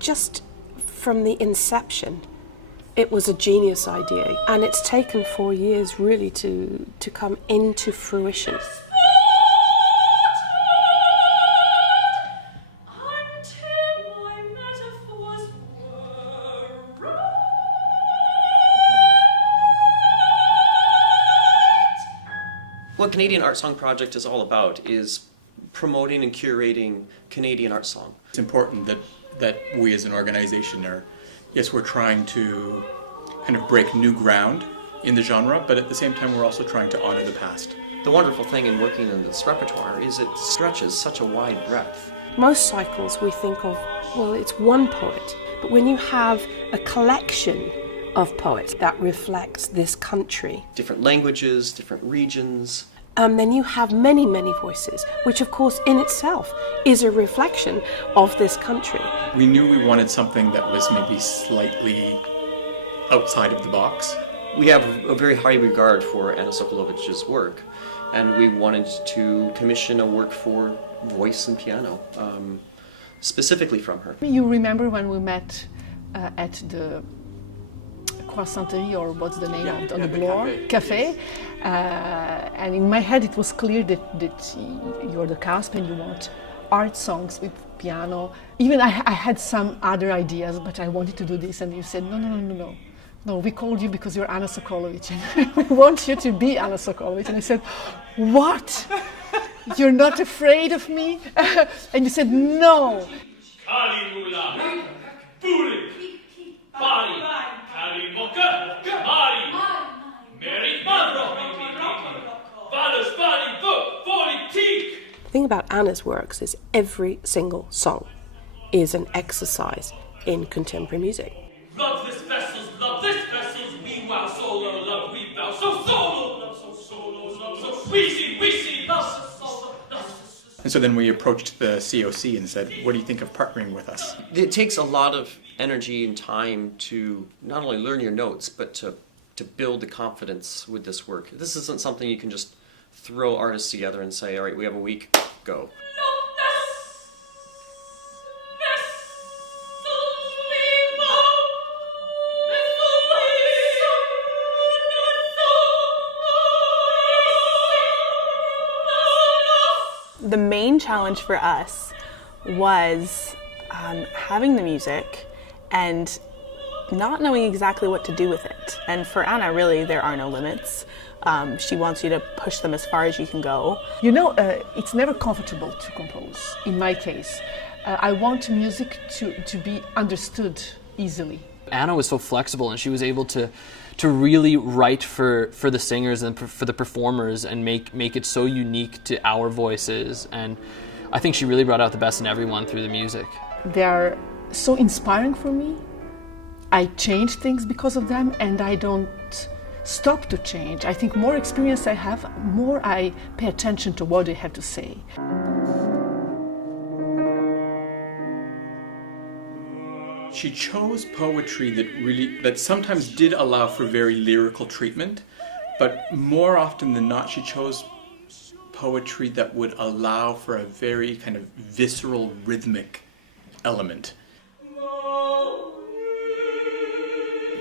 just from the inception, it was a genius idea, and it's taken 4 years really to come into fruition. What Canadian Art Song Project is all about is promoting and curating Canadian art song. It's important that we as an organization are, yes, we're trying to kind of break new ground in the genre, but at the same time we're also trying to honor the past. The wonderful thing in working in this repertoire is it stretches such a wide breadth. Most cycles we think of, well, it's one poet, but when you have a collection of poets that reflects this country, Different languages, different regions. then you have many, many voices, which of course in itself is a reflection of this country. We knew we wanted something that was maybe slightly outside of the box. We have a very high regard for Anna Sokolovich's work, and we wanted to commission a work for voice and piano, specifically from her. You remember when we met at the Croissanterie, or what's the name on the bloor? Café. And in my head it was clear that you're the cast and you want art songs with piano. Even I had some other ideas, but I wanted to do this, and you said, no. No, we called you because you're Anna Sokolovic, and we want you to be Anna Sokolovic. And I said, what? You're not afraid of me? And you said, no. The thing about Anna's works is every single song is an exercise in contemporary music. Love this vessels, we wow solo, love we bow so solo, love so solo, love so we see, love so solo, love. And so then we approached the COC and said, what do you think of partnering with us? It takes a lot of energy and time to not only learn your notes, but to build the confidence with this work. This isn't something you can just throw artists together and say, all right, we have a week, go. The main challenge for us was having the music and not knowing exactly what to do with it. And for Anna, really, there are no limits. She wants you to push them as far as you can go. You know, it's never comfortable to compose, in my case. I want music to be understood easily. Anna was so flexible, and she was able to really write for the singers and for the performers and make it so unique to our voices. And I think she really brought out the best in everyone through the music. They are so inspiring for me. I change things because of them, and I don't stop to change. I think more experience I have, more I pay attention to what they have to say. She chose poetry that sometimes did allow for very lyrical treatment, but more often than not she chose poetry that would allow for a very kind of visceral rhythmic element,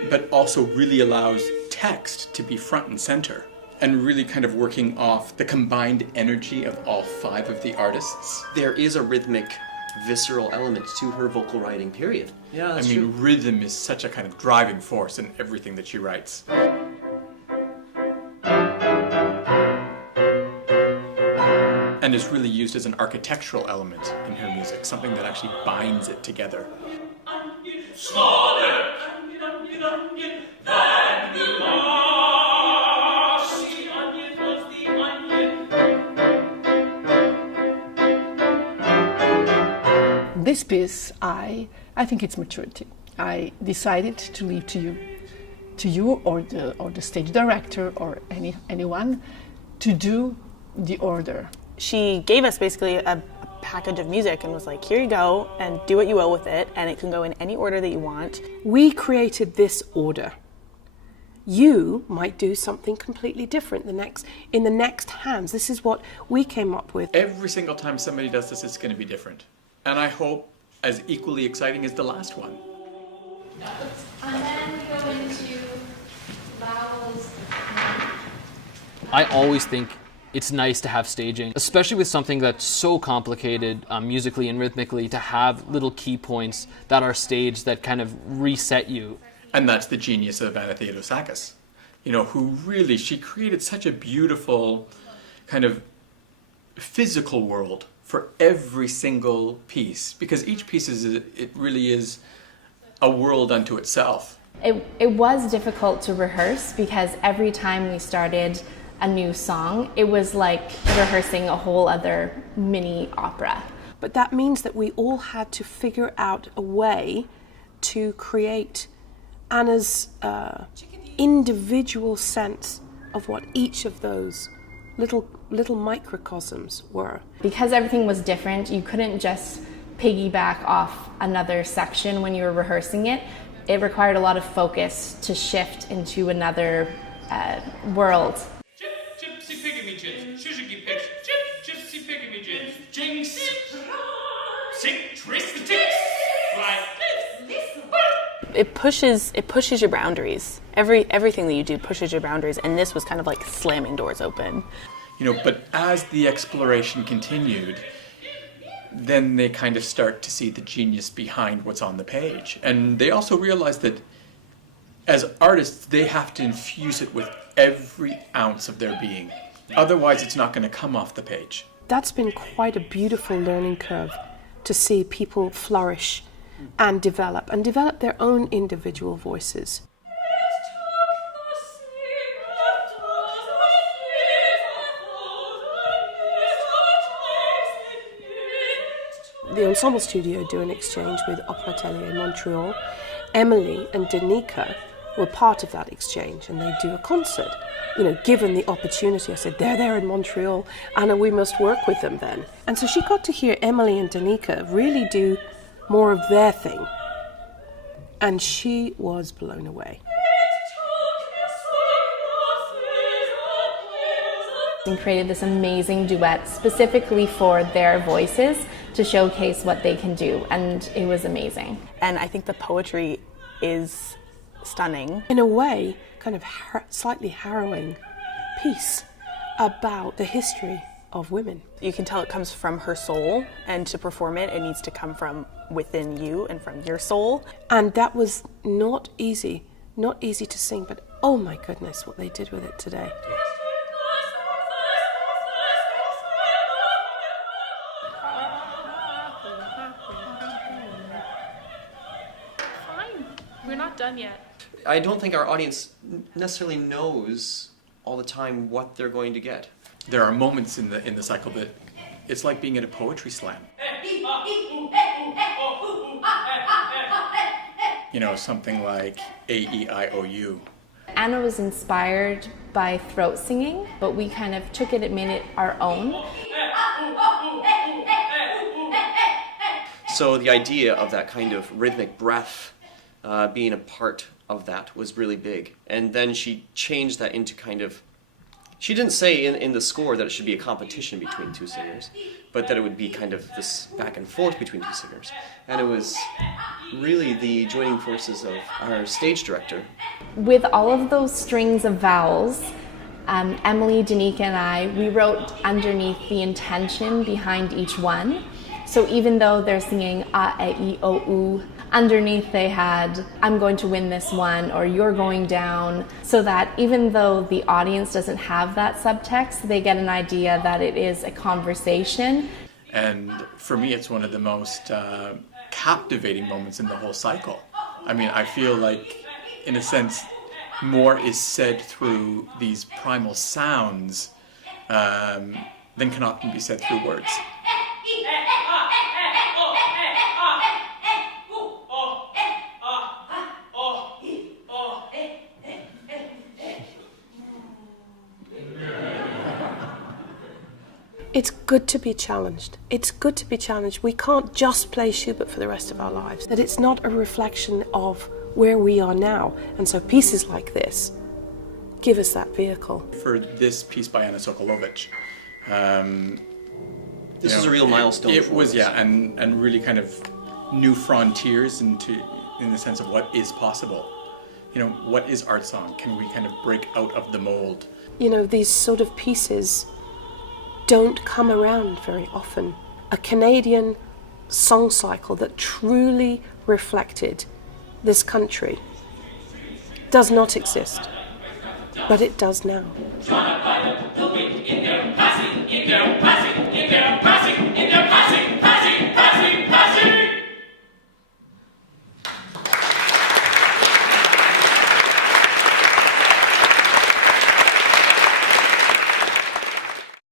but also really allows text to be front and center, and really kind of working off the combined energy of all 5 of the artists. There is a rhythmic, visceral element to her vocal writing, period. Yeah, that's true. Rhythm is such a kind of driving force in everything that she writes. And is really used as an architectural element in her music, something that actually binds it together. This piece, I think it's maturity. I decided to leave to you or the stage director or anyone to do the order. She gave us basically a package of music and was like, here you go, and do what you will with it, and it can go in any order that you want. We created this order. You might do something completely different in the next hands. This is what we came up with. Every single time somebody does this, it's going to be different. And I hope as equally exciting as the last one. And then we go into vowels. I always think it's nice to have staging, especially with something that's so complicated musically and rhythmically, to have little key points that are staged that kind of reset you. And that's the genius of Anna Theodosakis, who really, she created such a beautiful kind of physical world for every single piece, because each piece it really is a world unto itself. It was difficult to rehearse because every time we started a new song, it was like rehearsing a whole other mini opera. But that means that we all had to figure out a way to create Anna's individual sense of what each of those little microcosms were. Because everything was different, you couldn't just piggyback off another section when you were rehearsing it. It required a lot of focus to shift into another world. Gypsy pygmy jins, shishigi pigs, gypsy pygmy jins, jinx, citristics, right? It pushes your boundaries. Everything that you do pushes your boundaries, and this was kind of like slamming doors open. But as the exploration continued, then they kind of start to see the genius behind what's on the page. And they also realize that as artists, they have to infuse it with every ounce of their being. Otherwise, it's not going to come off the page. That's been quite a beautiful learning curve, to see people flourish and develop their own individual voices. The Ensemble Studio do an exchange with Opera Atelier in Montreal. Emily and Danica were part of that exchange, and they do a concert. Given the opportunity, I said, they're there in Montreal, Anna, we must work with them then. And so she got to hear Emily and Danica really do more of their thing. And she was blown away. And created this amazing duet specifically for their voices to showcase what they can do, and it was amazing. And I think the poetry is stunning. In a way, kind of slightly harrowing piece about the history of women. You can tell it comes from her soul, and to perform it, it needs to come from within you and from your soul. And that was not easy to sing, but oh my goodness, what they did with it today. We're not done yet. I don't think our audience necessarily knows all the time what they're going to get. There are moments in the cycle that it's like being at a poetry slam. Something like A-E-I-O-U. Anna was inspired by throat singing, but we kind of took it and made it our own. So the idea of that kind of rhythmic breath being a part of that was really big. And then she changed that into kind of, she didn't say in the score that it should be a competition between two singers, but that it would be kind of this back and forth between two singers. And it was really the joining forces of our stage director. With all of those strings of vowels, Emily, Danica, and I, we wrote underneath the intention behind each one. So even though they're singing A, E, I, O, U, underneath they had, I'm going to win this one, or you're going down, so that even though the audience doesn't have that subtext, they get an idea that it is a conversation. And for me, it's one of the most captivating moments in the whole cycle. I mean, I feel like, in a sense, more is said through these primal sounds than can often be said through words. It's good to be challenged. It's good to be challenged. We can't just play Schubert for the rest of our lives. That it's not a reflection of where we are now. And so pieces like this give us that vehicle. For this piece by Anna Sokolovic, This is a real milestone. It for was, us. yeah, and really kind of new frontiers in the sense of what is possible. You know, what is art song? Can we kind of break out of the mold? You know, these sort of pieces don't come around very often. A Canadian song cycle that truly reflected this country does not exist, but it does now.